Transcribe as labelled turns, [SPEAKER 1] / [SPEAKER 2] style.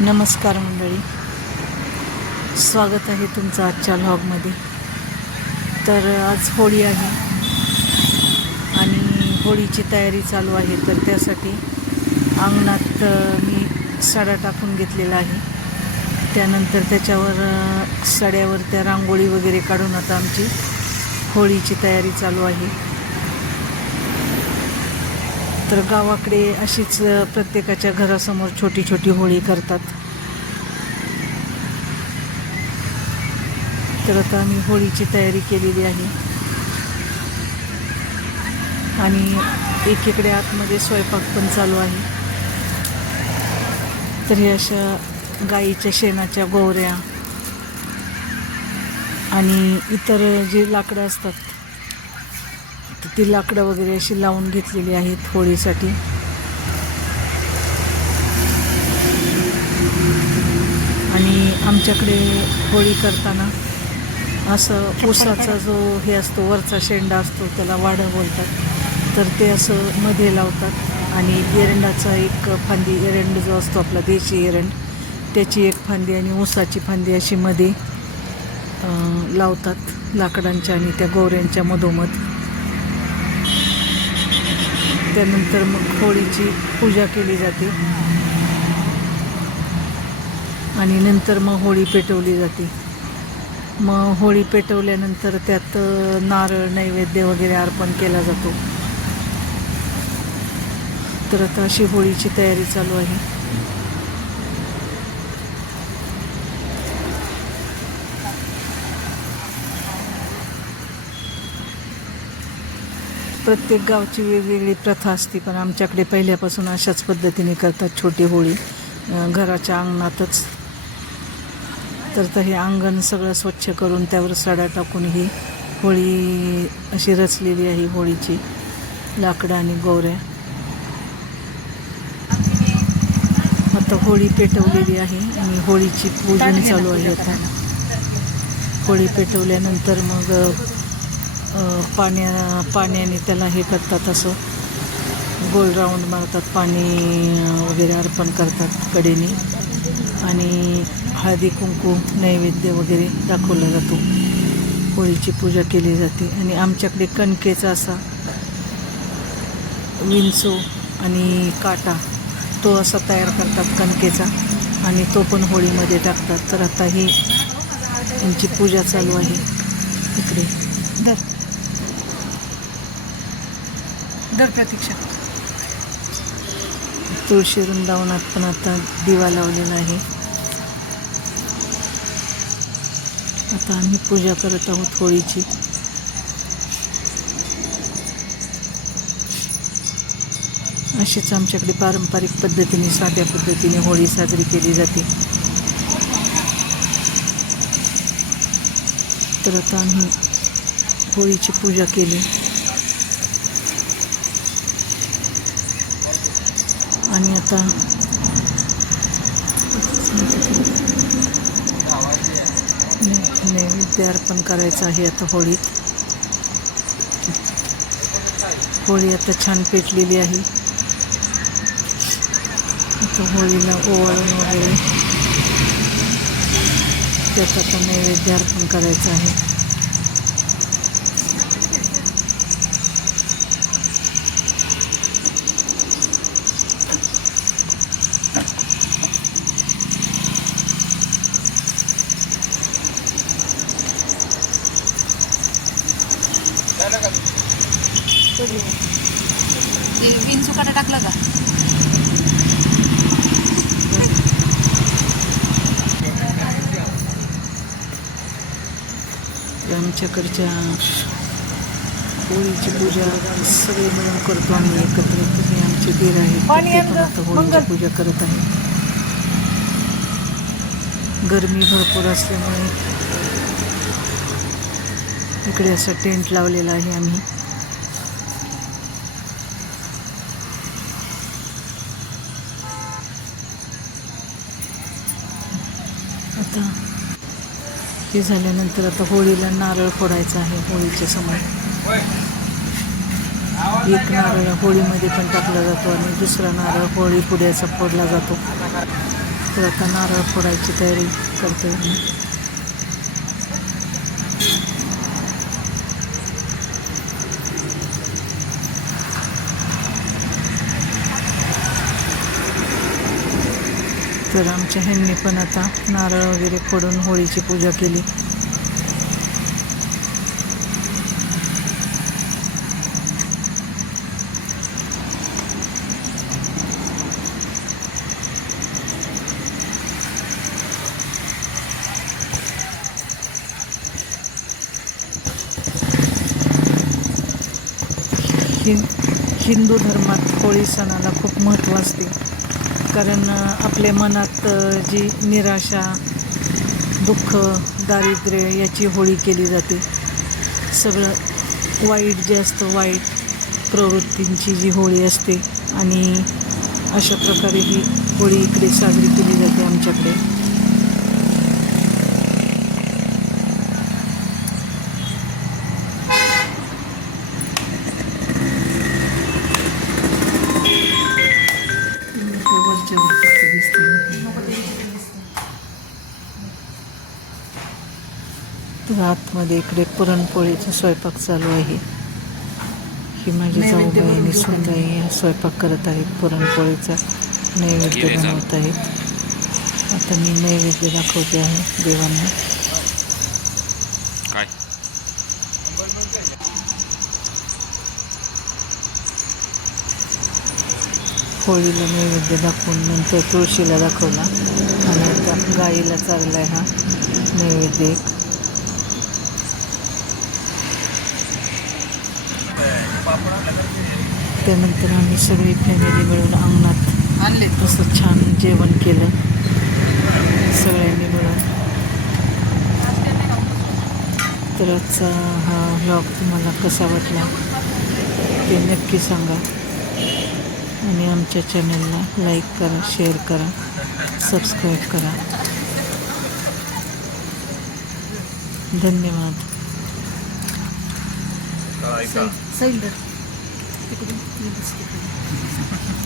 [SPEAKER 1] नमस्कार मंडळी. स्वागत आहे तुमचं आजच्या व्लॉगमध्ये तर आज होळी आहे आणि होळीची तयारी चालू आहे तर त्यासाठी अंगणात मी सडा टाकून घेतलेला आहे. त्यानंतर त्याच्यावर सड्यावर त्या रांगोळी वगैरे काढून आता आमची होळीची तयारी चालू आहे. तर गावाकडे अशीच प्रत्येकाच्या घरासमोर छोटी छोटी होळी करतात. तर आता आम्ही होळीची तयारी केलेली आहे. आणि एकीकडे आतमध्ये स्वयंपाक पण चालू आहे. तर हे अशा गाईच्या शेणाच्या गोवऱ्या आणि इतर जी लाकडं असतात ती लाकडं वगैरे अशी लावून घेतलेली आहेत होळीसाठी. आणि आमच्याकडे होळी करताना असं ऊसाचा जो हे असतो वरचा शेंडा असतो त्याला वाढं बोलतात. तर ते असं मध्ये लावतात. आणि एरंडाचा एक फांदी एरंड जो असतो आपला देशी एरंड त्याची एक फांदी आणि ऊसाची फांदी अशी मध्ये लावतात लाकडांच्या आणि त्या गोऱ्यांच्या मधोमध. त्यानंतर मग होळीची पूजा केली जाते. आणि नंतर मग होळी पेटवली जाते. मग होळी पेटवल्यानंतर त्यात नारळ नैवेद्य वगैरे अर्पण केला जातो. तर आता अशी होळीची तयारी चालू आहे. प्रत्येक गावची वेगवेगळी प्रथा असते पण आमच्याकडे पहिल्यापासून अशाच पद्धतीने करतात छोटी होळी. घराच्या अंगणातच. तर तर हे अंगण सगळं स्वच्छ करून त्यावर सडा टाकून ही होळी अशी रचलेली आहे होळीची. लाकडं आणि गोऱ्या. आता होळी पेटवलेली आहे आणि होळीची पूजन चालू आहे आता. होळी पेटवल्यानंतर मग पाण्या पाण्याने त्याला हे करतात असं. गोल राऊंड मारतात पाणी वगैरे अर्पण करतात कडेने. आणि हळदी कुंकू नैवेद्य वगैरे दाखवला जातो. होळीची पूजा केली जाते. आणि आमच्याकडे कणकेचा असा विंचू आणि काटा तो असा तयार करतात कणकेचा. आणि तो पण होळीमध्ये टाकतात. तर आता ही यांची पूजा चालू आहे इकडे.
[SPEAKER 2] दर. धर प्रतीक्षा.
[SPEAKER 1] तुळशी वृंदावनात पण आता दिवा लावलेला आहे. आता आम्ही पूजा करत आहोत होळीची. अशीच आमच्याकडे पारंपरिक पद्धतीने साध्या पद्धतीने होळी साजरी केली जाते. तर आता आम्ही होळीची पूजा केली. आणि आता नैवेद्य अर्पण करायचं आहे आता होळीत. होळी आता छान पेटलेली आहे. आता होळीला ओवाळून वगैरे त्यात आता नैवेद्य अर्पण करायचं आहे.
[SPEAKER 2] विंचू काटा टाकला का?
[SPEAKER 1] आमच्याकडच्या होळीची पूजा सगळे मिळून करतो आम्ही एकत्र हे आमचे दीर आहेत आता होळीची पूजा करत आहेत गरमी भरपूर असल्यामुळे इकडे असा टेंट लावलेला आहे आम्ही. आता हे झाल्यानंतर आता होळीला नारळ फोडायचा आहे होळीच्या समोर एक नारळ होळीमध्ये पण टाकला जातो आणि दुसरा नारळ होळी पुढ्याचा फोडला जातो. तर आता नारळ फोडायची तयारी करते मी. तर आमच्या ह्यांनी पण आता नारळ वगैरे फोडून होळीची पूजा केली. हिंदू धर्मात होळी सणाला खूप महत्त्व असते. कारण आपल्या मनात जी निराशा दुःख दारिद्र्य याची होळी केली जाते. सगळं वाईट जे असतं वाईट प्रवृत्तींची जी होळी असते आणि अशा प्रकारे ही होळी इकडे साजरी केली जाते आमच्याकडे. तर आतमध्ये इकडे पुरणपोळीचा स्वयंपाक चालू आहे. ही माझी जाऊबाई सुनबाई या स्वयंपाक करत आहेत पुरणपोळीचा नैवेद्य बनवत आहेत. आता मी नैवेद्य दाखवते आहे देवांना.
[SPEAKER 3] काय?
[SPEAKER 1] होळीला नैवेद्य दाखवून नंतर तुळशीला दाखवला. आणि आता गाईला चाललाय हा नैवेद्य त्यानंतर आम्ही सगळी फॅमिली मिळून अंगणात
[SPEAKER 2] आणले.
[SPEAKER 1] असं छान जेवण केलं. सगळ्यांनी मिळून. तर आजचा हा व्लॉग तुम्हाला कसा वाटला ते नक्की सांगा. आणि आमच्या चॅनलला लाईक करा शेअर करा सबस्क्राईब करा. धन्यवाद.
[SPEAKER 2] सैल तिकडून. 気いですけど。